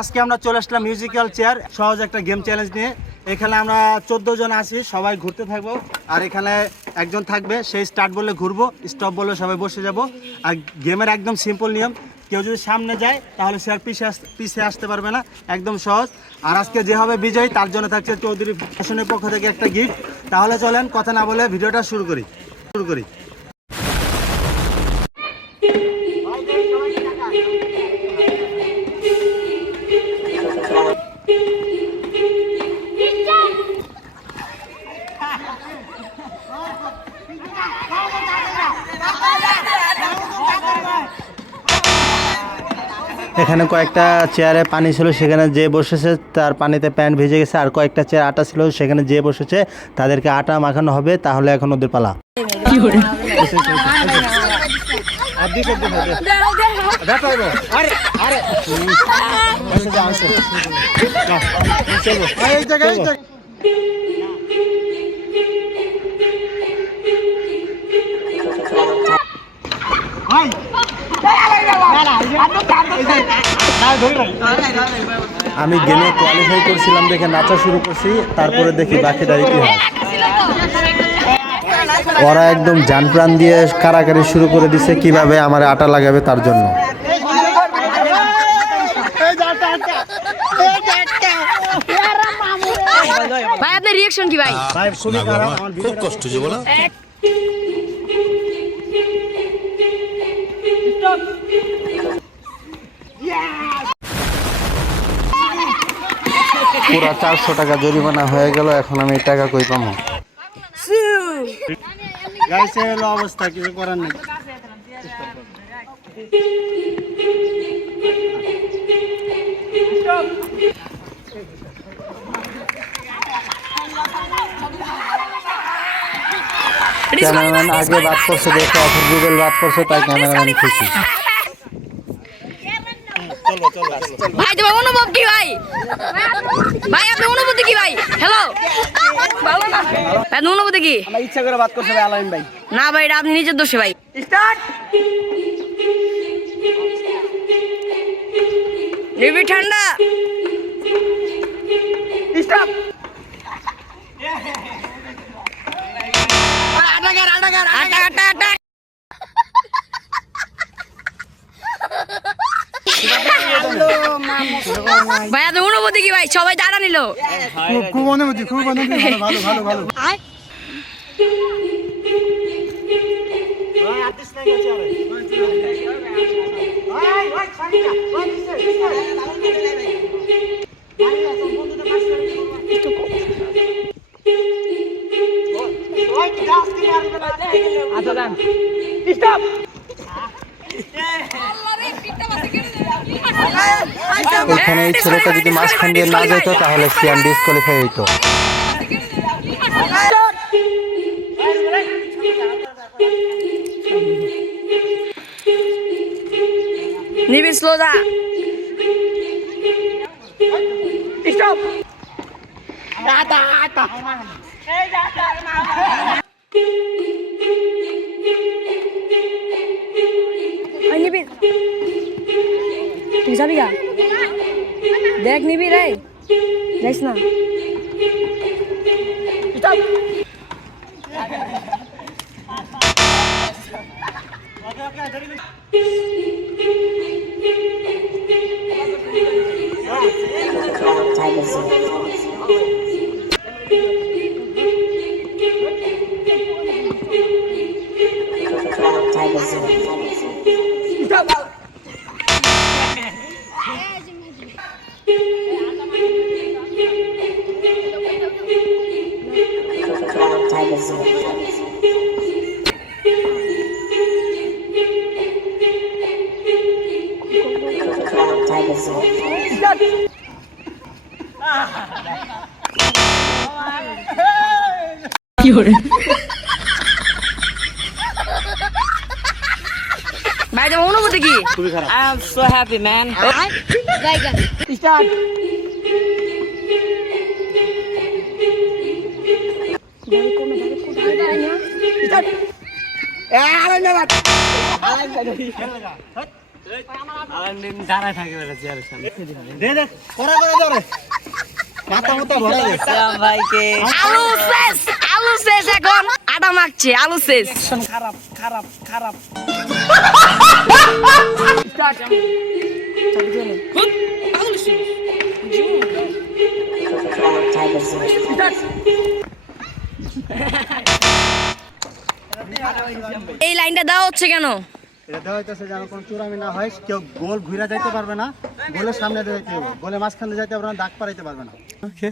আজকে আমরা চলে আসলাম মিউজিক্যাল চেয়ার সহজ একটা গেম চ্যালেঞ্জ নিয়ে। এখানে আমরা 14 জন আছি, সবাই ঘুরতে থাকবো। আর এখানে একজন থাকবে, সেই স্টার্ট বললে ঘুরবো, স্টপ বললে সবাই বসে যাব। আর গেমের একদম সিম্পল নিয়ম, কেউ যদি সামনে যায় তাহলে সে আর পিছিয়ে আসতে পারবে না, একদম সহজ। আর আজকে যে হবে বিজয়ী তার জন্য থাকছে চৌধুরী ফ্যাশনের পক্ষ থেকে একটা গিফট। তাহলে চলেন কথা না বলে ভিডিওটা শুরু করি। এখানে কয়েকটা চেয়ারে পানি ছিল, সেখানে যে বসেছে তার পানিতে প্যান্ট ভিজে গেছে। আর কয়েকটা চেয়ার আটা ছিল, সেখানে যে বসেছে তাদেরকে আটা মাখানো হবে। তাহলে এখন ওদের পালা। আমি গেমে কোয়ালিফাই করছিলাম দেখে নাচা শুরু করছি, তারপরে দেখি বাকিটা ইতিহাস। ওরা একদম জান প্রাণ দিয়ে কারাকারি শুরু করে দিছে কিভাবে আমার আটা লাগাবে তার জন্য। ভাই আপনার রিঅ্যাকশন কি ভাই? ভাই খুবই খারাপ, খুব কষ্ট যে বলো। পুরা 400 টাকা জরিমানা হয়ে গেল। এখন আমি এই টাকা কই পাবো? গাইস এই হলো অবস্থা, কিছু করার নেই। ক্যামেরাম্যান আগে বাদ করছে দেখে এখন গুগল বাদ করছে, তাই ক্যামেরাম্যান খুশি। ভাই তোমার অনুভব কি ভাই? ভাই আপনার অনুভূতি কি ভাই? হ্যালো ভালো না ভাই, অনুভূতি কি? আমরা ইচ্ছা করে বাদ করছে ভাই, আলাইন ভাই। না ভাই এটা আপনি নিজের দোষে ভাই। স্টার্ট নিবি ঠান্ডা স্টপ। আটা ভাই আপনার অনুভূতি কি ভাই? সবাই দাঁড়া নিল। খুব অনুভূতি, ভালো ভালো ভালো। এখানে এই ছেলেটা যদি মাঝখান দিয়ে না যেত তাহলে সিয়াম ডিসকোয়ালিফাই হইতো। নিবি স্লো দা স্টপ। নিবি তুই যাবি গা? দেখ নিবি রে, যাইস না। কি হরে ভাই তোমার অনুভূতি কি? খুবই খারাপ। I am so happy, man. Start. দাঁড়ায় থাকে বেটা চেয়ারের সামনে। দে দে করে ধরে মাথা মুতা ভরে গেছে ভাইকে আলু শেষ এখন আটা মাখছে আলু শেষ খারাপ খারাপ খারাপ। এই লাইনটা দেওয়া হচ্ছে কেন? এটা দেওয়া হইতেছে যেন কোনো চুরামি না হয়, কেউ গোল ঘুরে যাইতে পারবে না, গোলের সামনে দিয়ে যাইতে হবে, গোলের মাঝখানে যাইতে পারবে না, দাগ পারাইতে পারবে না। ওকে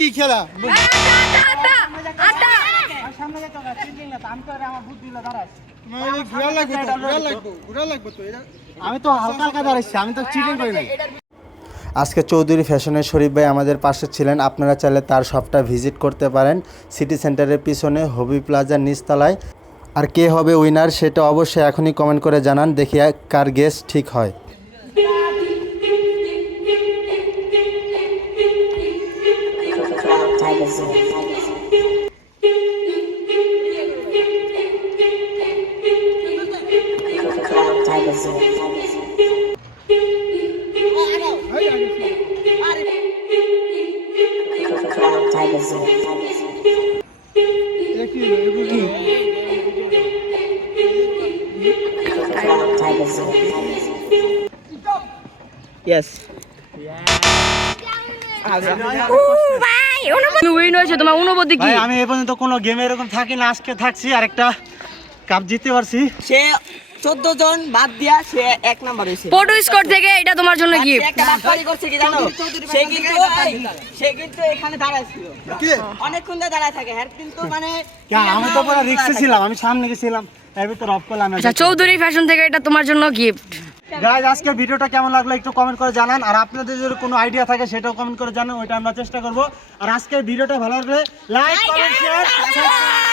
কি খেলা সামনে যেতে হবে, চিটিং না, আমি তো আমার বুদ্ধি দিলে দাঁড়াস। আমি তো হালকা হালকা দাঁড়াচ্ছি, আমি তো চিটিং করি নাই। আজকে চৌধুরী ফ্যাশনের শরীফ ভাই আমাদের পাশে ছিলেন। আপনারা চাইলে তার শপটা ভিজিট করতে পারেন সিটি সেন্টারের পিছনে হবি প্লাজার নিচতলায়। আর কে হবে উইনার সেটা অবশ্যই এখনই কমেন্ট করে জানান, দেখি কার গেস ঠিক হয়। ইয়েস উইন হয়েছে তোমার অনুভূতি কি? ভাই আমি এ পর্যন্ত কোনো গেমে এরকম থাকি না, আজকে থাকছি আর একটা কাপ জিততে পারছি। সে 14 জন বাদ দিয়া সে 1 নাম্বার হইছে। পটু স্কোর থেকে এটা তোমার জন্য গিফট। একটা বাটপারি করছে কি জানো? সে কিন্তু এখানে দাঁড়ায় ছিল। অনেকক্ষণ ধরে দাঁড়ায় থাকে। হ্যাঁ কিন্তু মানে আমি তো পুরো রিস্কে ছিলাম, আমি সামনে গেছিলাম, এর ভিতর অফ করলাম। আচ্ছা চৌধুরী ফ্যাশন থেকে এটা তোমার জন্য গিফট। গাইজ আজকে ভিডিওটা কেমন লাগলো একটু কমেন্ট করে জানান, আর আপনাদের যদি কোনো আইডিয়া থাকে সেটাও কমেন্ট করে জানান, ওইটা আমরা চেষ্টা করব। আর আজকে ভিডিওটা ভালো লাগলে লাইক কমেন্ট শেয়ার